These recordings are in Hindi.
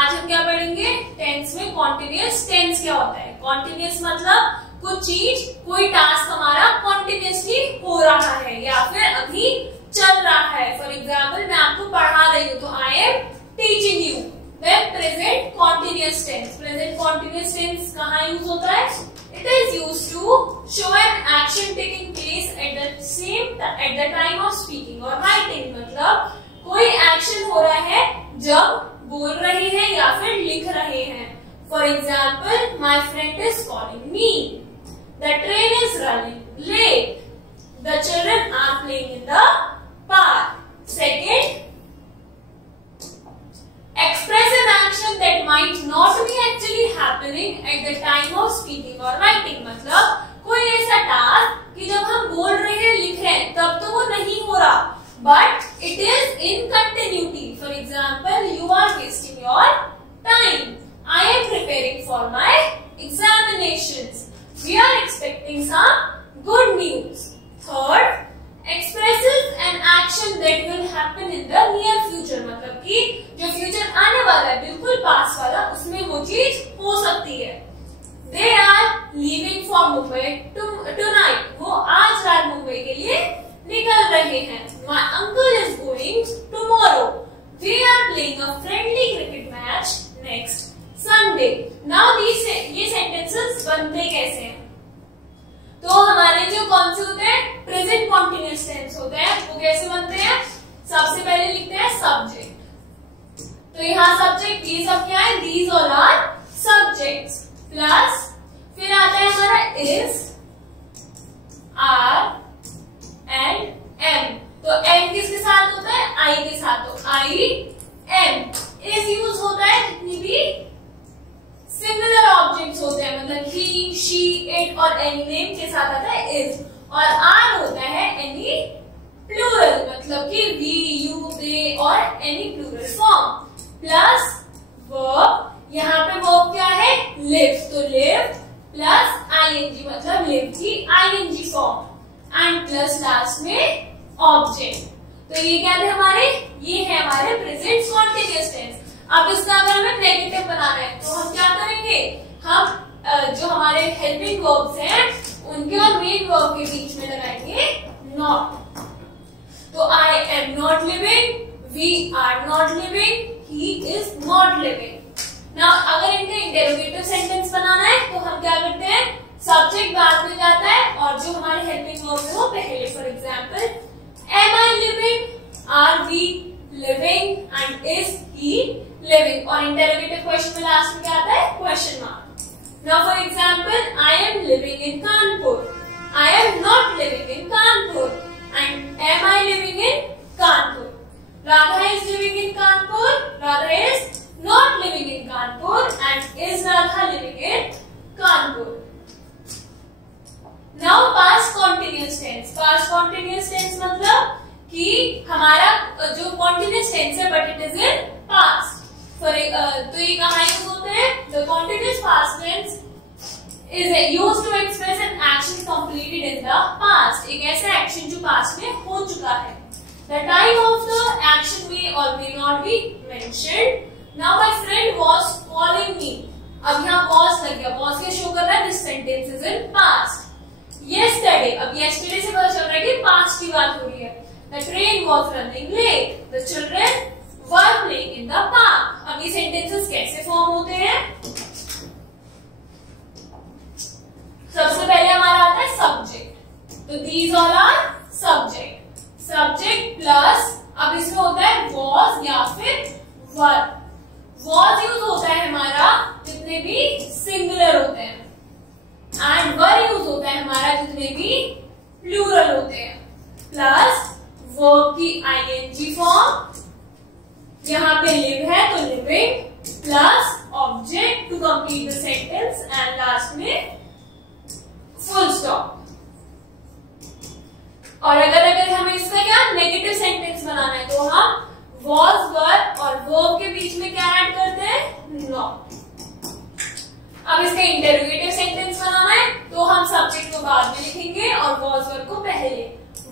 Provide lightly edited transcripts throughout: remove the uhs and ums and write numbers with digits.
आज हम क्या पढ़ेंगे, टेंस में कॉन्टिन्यूअस टेंस क्या होता है। कॉन्टिन्यूअस मतलब कुछ चीज, कोई टास्क हमारा कॉन्टिन्यूअसली हो रहा है या फिर अभी चल रहा है। फॉर एग्जाम्पल मैं आपको पढ़ा रही हूँ तो I am teaching you. Then present continuous tense, present continuous tense कहाँ यूज होता है, it is used to show an action taking place at the time of speaking और राइटिंग। मतलब कोई एक्शन हो रहा है जब बोल रहे हैं या फिर लिख रहे हैं। For example my friend is calling me, the train is running late, the children are playing in the park. Second, express an action that might not be actually happening at the time of speaking or writing। मतलब कोई ऐसा टास्क कि जब हम बोल रहे हैं लिख रहे हैं तब तो वो नहीं हो रहा, but it is in continuity। For example, you are wasting your time, I am preparing for my examinations, we are expecting some good news। Third, expresses an action that will happen in the near future। मतलब कि जो फ्यूचर आने वाला है, बिल्कुल पास वाला, उसमें वो चीज हो सकती है। They are leaving for Mumbai tonight। वो आज रात मुंबई के लिए निकल रहे हैं। My uncle is going tomorrow। We are playing a friendly cricket match next Sunday। Now ये sentences बनते कैसे हैं? तो हमारे जो कौन से होते हैं, प्रेजेंट कॉन्टिन्यूअस टेंस होते हैं, वो कैसे बनते हैं, सबसे पहले लिखते हैं सब्जेक्ट। तो यहाँ सब्जेक्ट, ये सब क्या है, these all are subjects, plus फिर आता है हमारा इज, आर एंड एम। तो एम किसके साथ होता है, आई के साथ। तो आई एम। इज यूज होता है जितनी भी सिमिलर ऑब्जेक्ट्स होते हैं, मतलब ही, शी, इट और एनी नेम के साथ आता है इज। और आर होता है एनी प्लूरल, मतलब कि वी, यू, दे और any plural form. Plus verb, यहाँ पे वर्ब क्या है, लिव। तो लिव प्लस आईएनजी, मतलब लिव की ING form, and plus last में ऑब्जेक्ट। तो ये क्या थे हमारे, ये है हमारे प्रेजेंट कॉन्टिन्यूअस टेंस। अब इसका अगर हमें नेगेटिव बनाना है तो हम क्या करेंगे, हम जो हमारे हेल्पिंग वर्ब्स हैं उनके और मेन वर्ब के बीच में लगाएंगे नॉट। तो I am not living, we are not living, he is not living. Now अगर इनका इंटरोगेटिव सेंटेंस बनाना है तो हम क्या करते हैं, सब्जेक्ट बाद में जाता है और जो हमारे हेल्पिंग वर्ब है वो पहले। For example, am I living, are we living, and is he living. और इंटरोगेटिव क्वेश्चन में लास्ट में क्या आता है, question mark. Now for example, I am living in Kanpur, I am not living in Kanpur, and am I living in Kanpur. Radha is living in Kanpur, Radha is not living in Kanpur, and is Radha living in Kanpur. Now past continuous tense. Past continuous tense मतलब कि हमारा जो कॉन्टिन्यूअस टेंस है but it is in past. तो ये कहाँ यूज होते हैं, the continuous past tense is used to express an action completed in the past. एक ऐसा एक्शन जो पास्ट में हो चुका है। The time of the action may और may not be mentioned. Now my friend was calling me. अब यहाँ was लग गया, was क्या शो कर रहा है, this sentence is in past. yesterday, अब yesterday से पता चल रहा है कि पास्ट की बात हो रही है। The train was running late, the children were playing in the park। अब ये सेंटेंसेस कैसे फॉर्म होते हैं, सबसे पहले हमारा आता है सब्जेक्ट। तो these all are subject, subject plus अब इसमें होता है was या फिर were। was यूज होता है हमारा जितने भी सिंगुलर होते हैं, एंड वर यूज होता है हमारा जितने भी प्लूरल होते हैं, प्लस वर्ब की आईएनजी फॉर्म, यहाँ पे लिव है तो living, plus object to complete the sentence, and last में फुल स्टॉप। और अगर हमें इसका क्या नेगेटिव सेंटेंस बनाना है तो हम was, were और verb के बीच में क्या ऐड करते हैं, not। अब इसका इंटरोगेटिव सेंटेंस बनाना है तो हम सब्जेक्ट को बाद में लिखेंगे और was, were को पहले।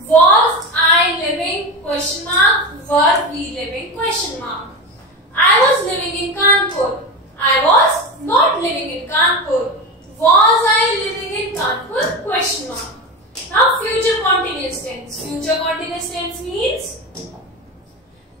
Was I living question mark, were we living question mark। I was living in Kanpur. I was not living in Kanpur. Was I living in Kanpur? Question mark. Now future continuous tense. Future continuous tense means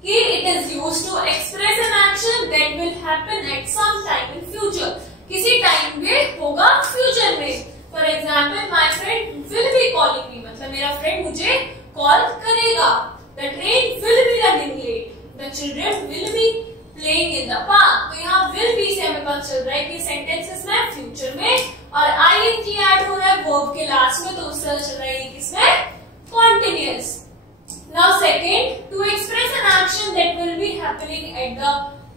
कि it is used to express an action that will happen at some time in future. किसी टाइम पे होगा फ्यूचर में. For example my friend will be calling me, मतलब मेरा फ्रेंड मुझे कॉल करेगा. The train will be running late. The children will be playing in the park. तो यहाँ विल बी से हमें पता चल रहा है कि सेंटेंसेस में फ्यूचर में और आईएनजी ऐड हो रहा है वर्ब के लास्ट में, तो उससे पता चल रहा है कि किसमें continuous. Now second, to express an action that will be happening at the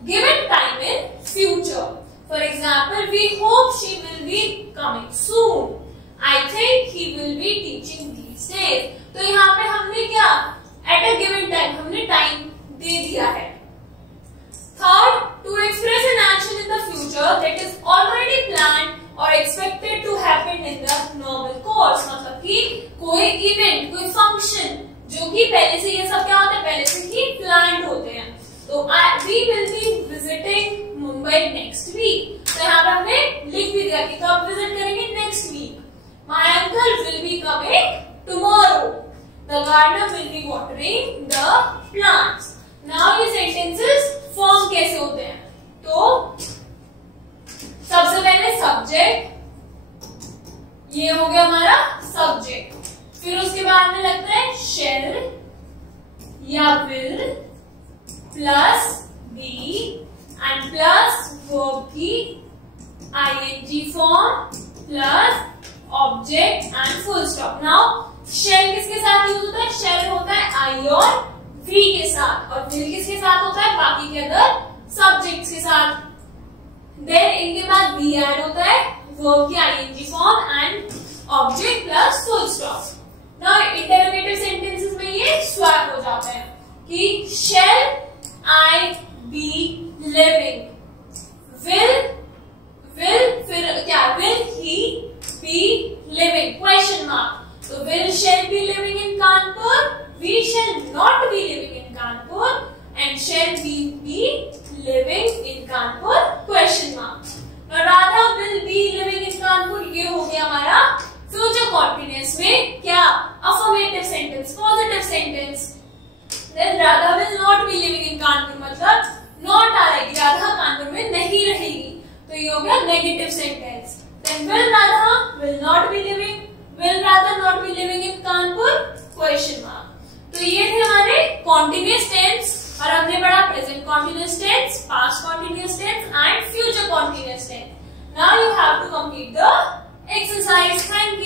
given time in future. For example, we hope she will be coming soon. I think he will be teaching these days. तो यहाँ पे हमने क्या at a given time हमने टाइम दे दिया है. Third, to express an action in the future that is already planned or expected to happen in the normal course. मतलब कि कोई इवेंट, कोई फंक्शन जो कि पहले से, ये सब क्या होता है, पहले से ही प्लान होते हैं. तो we will be visiting Mumbai next week. तो यहाँ पे हमने लिख भी दिया कि कब विजिट करेंगे, next week. My uncle will be coming tomorrow. The gardener will be watering the plants. Now ये सेंटेंसेस फॉर्म कैसे होते हैं, तो सबसे पहले सब्जेक्ट, ये हो गया हमारा सब्जेक्ट. फिर उसके बाद में लगता है शेल या will plus be and plus verb की ING form plus object and full stop. Now shall किसके साथ यूज होता है, शेल होता है आई और वी के साथ, और विल किसके साथ होता है, बाकी के अदर सब्जेक्ट्स के साथ. देन इनके बाद बी ऐड होता है, वर्ब की ING form and object plus full stop. Now interrogative sentences में ये स्वैप हो जाता है कि shall I be living, will फिर क्या, will he be living, question mark. तो will shall be living in Kanpur, we shall not be living in Kanpur, and shall we be living in Kanpur, question mark. Now Radha will be living in Kanpur, ये हो गया हमारा फ्यूचर कॉन्टिन्यूअस में क्या, affirmative sentence, positive sentence. Then Radha will not be living in Kanpur, मतलब नॉट आ रहा है कि राधा कानपुर में नहीं रहेगी, तो ये हो गया negative sentence. Then will Radha will not be living, will Radha not be living in Kanpur, question mark. तो ये थे हमारे कॉन्टिन्यूअस टेंस, और हमने पढ़ा present continuous tense, past continuous tense and future continuous tense. Now you have to complete the exercise. Thank you.